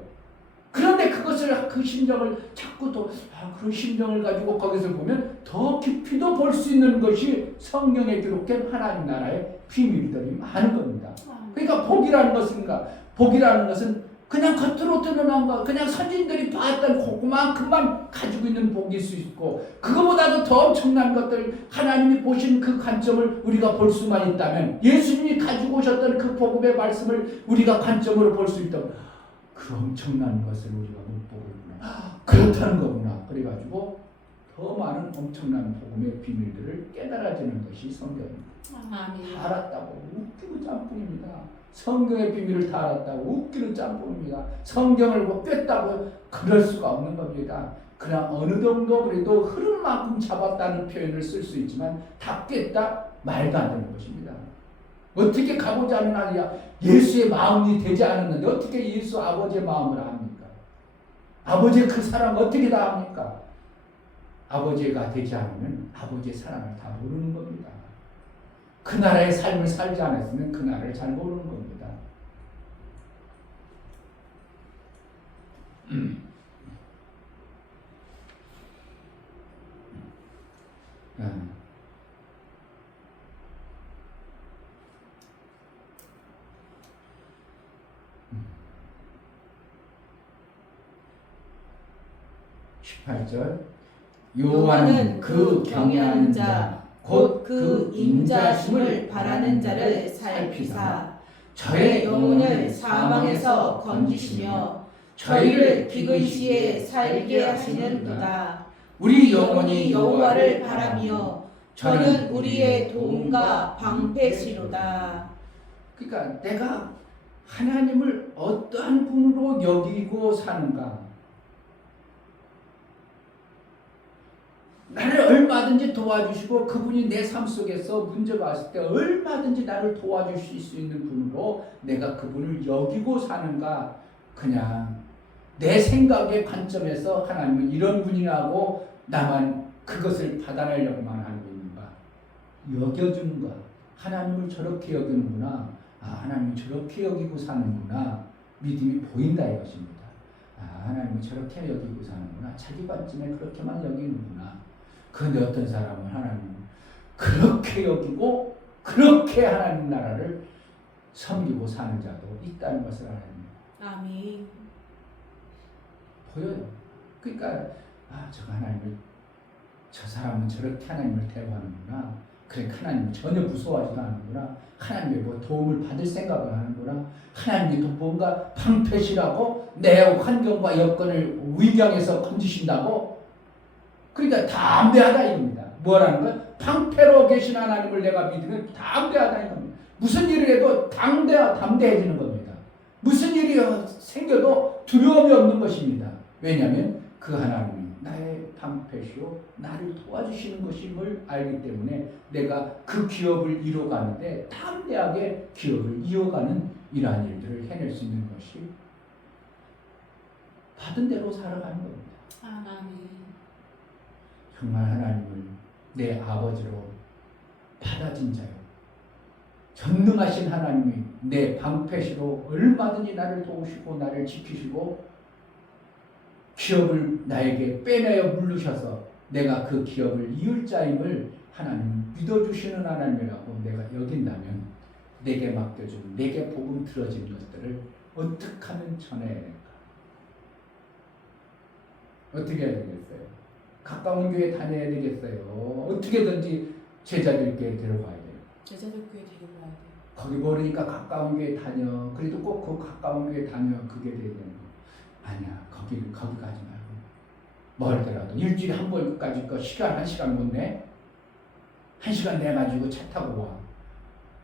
그런데 그 심정을 자꾸 또 그런 심정을 가지고 거기서 보면 더 깊이도 볼 수 있는 것이 성경에 기록된 하나님 나라의 비밀들이 많은 겁니다. 그러니까 복이라는 것은 그냥 겉으로 드러난 거, 그냥 선진들이 봤던 그만큼만 가지고 있는 복일 수 있고 그거보다도 더 엄청난 것들 하나님이 보신 그 관점을 우리가 볼 수만 있다면 예수님이 가지고 오셨던 그 복음의 말씀을 우리가 관점으로 볼 수 있다면 그 엄청난 것을 우리가 못 보고 있구나. 그렇다는 거구나. 그래가지고 더 많은 엄청난 복음의 비밀들을 깨달아지는 것이 성경입니다. 다 알았다고 웃기고 짬뽕입니다. 성경의 비밀을 다 알았다고 웃기는 짬뽕입니다. 성경을 꿰었다고 그럴 수가 없는 겁니다. 그냥 어느 정도 그래도 흐름만큼 잡았다는 표현을 쓸 수 있지만 다 꿰었다 말도 안 되는 것입니다. 어떻게 가보지 않은 아니야 예수의 마음이 되지 않았는데 어떻게 예수 아버지의 마음을 압니까? 아버지의 그 사랑 어떻게 다 압니까? 아버지가 되지 않으면 아버지의 사랑을 다 모르는 겁니다. 그 나라의 삶을 살지 않았으면 그 나라를 잘 모르는 겁니다. 요한은 그 경외하는 자 곧 그 인자심을 바라는 자를 살피사 저의 영혼을 사망에서 건지시며 저희를 기근 시에 살게 하시는도다. 우리 영혼이 여호와를 바라며 저는 우리의 도움과 방패시로다. 그러니까 내가 하나님을 어떠한 분으로 여기고 사는가, 나를 얼마든지 도와주시고 그분이 내 삶 속에서 문제가 왔을 때 얼마든지 나를 도와주실 수 있는 분으로 내가 그분을 여기고 사는가, 그냥 내 생각의 관점에서 하나님은 이런 분이라고 나만 그것을 받아내려고만 하고 있는가, 여겨주는가, 하나님을 저렇게 여기는구나, 하나님을 저렇게 여기고 사는구나, 믿음이 보인다 이것입니다. 하나님을 저렇게 여기고 사는구나, 자기 관점에 그렇게만 여기는구나. 그런데 어떤 사람은 하나님을 그렇게 여기고 그렇게 하나님 나라를 섬기고 사는 자도 있다는 것을 알아야 합니다. 아멘. 보여요. 그러니까 저 하나님을, 저 사람은 저렇게 하나님을 대우하는구나. 그러니까 하나님을 전혀 무서워하지도 않는구나. 하나님의 뭐 도움을 받을 생각을 하는구나. 하나님이 또 뭔가 방패시라고 내 환경과 여건을 위경해서 건지신다고. 그러니까 담대하다 이겁니다. 뭐라는 거야? 방패로 계신 하나님을 내가 믿으면 담대하다 이겁니다. 무슨 일을 해도 담대해지는 겁니다. 무슨 일이 생겨도 두려움이 없는 것입니다. 왜냐하면 그 하나님이 나의 방패시오 나를 도와주시는 것임을 알기 때문에 내가 그 기업을 이뤄가는데 담대하게 기업을 이어가는 이러한 일들을 해낼 수 있는 것이 받은 대로 살아가는 겁니다. 아멘. 정말 하나님을 내 아버지로 받아진 자요, 전능하신 하나님이 내 방패시로 얼마든지 나를 도우시고 나를 지키시고 기업을 나에게 빼내어 물르셔서 내가 그 기업을 이을 자임을 하나님 믿어주시는 하나님이라고 내가 여긴다면 내게 맡겨준, 내게 복음 들어진 것들을 어떻게 하면 전해야 될까? 어떻게 해야 되겠어요? 가까운 교회 다녀야 되겠어요? 어떻게든지 제자들께 데려가야 돼요. 제자들 교회 데려가야 돼요. 거기 모르니까 가까운 교회 다녀. 그래도 꼭 그 가까운 교회 다녀. 그게 돼야 되는 거. 아니야. 거기 가지 말고 멀더라도 일주일에 한 번까지 거 시간 1시간 못 내? 1시간 내가지고 차 타고 와.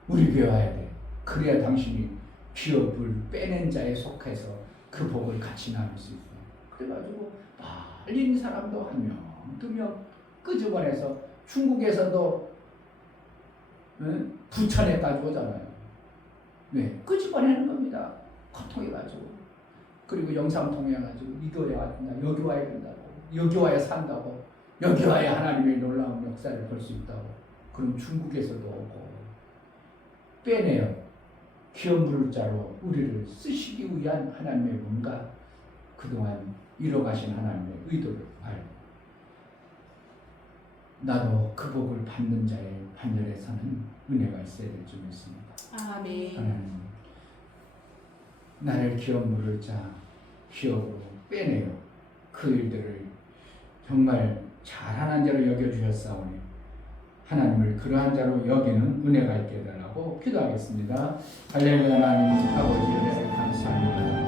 우리 교회 와야 돼. 그래야 당신이 기업을 빼낸 자에 속해서 그 복을 같이 나눌 수 있어. 그래가지고 말린 사람도 1명, 2명 끄집어내서 중국에서도 부천에까지 오잖아요. 네, 끄집어내는 겁니다. 고통해가지고. 그리고 영상 통해가지고 이 교회 왔다, 여기 와야 된다고, 여기 와야 산다고, 여기 와야 하나님의 놀라운 역사를 볼 수 있다고. 그럼 중국에서도 오고 빼내요. 기업 물자로 우리를 쓰시기 위한 하나님의 뭔가 그동안 이뤄가신 하나님의 의도를 알고 나도 그 복을 받는 자의 반열에 서는 은혜가 있어야 될 줄 믿습니다. 아멘. 하나님, 나를 기업 물을 자 기업으로 빼내요. 그 일들을 정말 잘하는 자로 여겨주셨사오니 하나님을 그러한 자로 여기는 은혜가 있게 해달라고 기도하겠습니다. 할렐루야. 하나님 아버지 은혜를 감사합니다.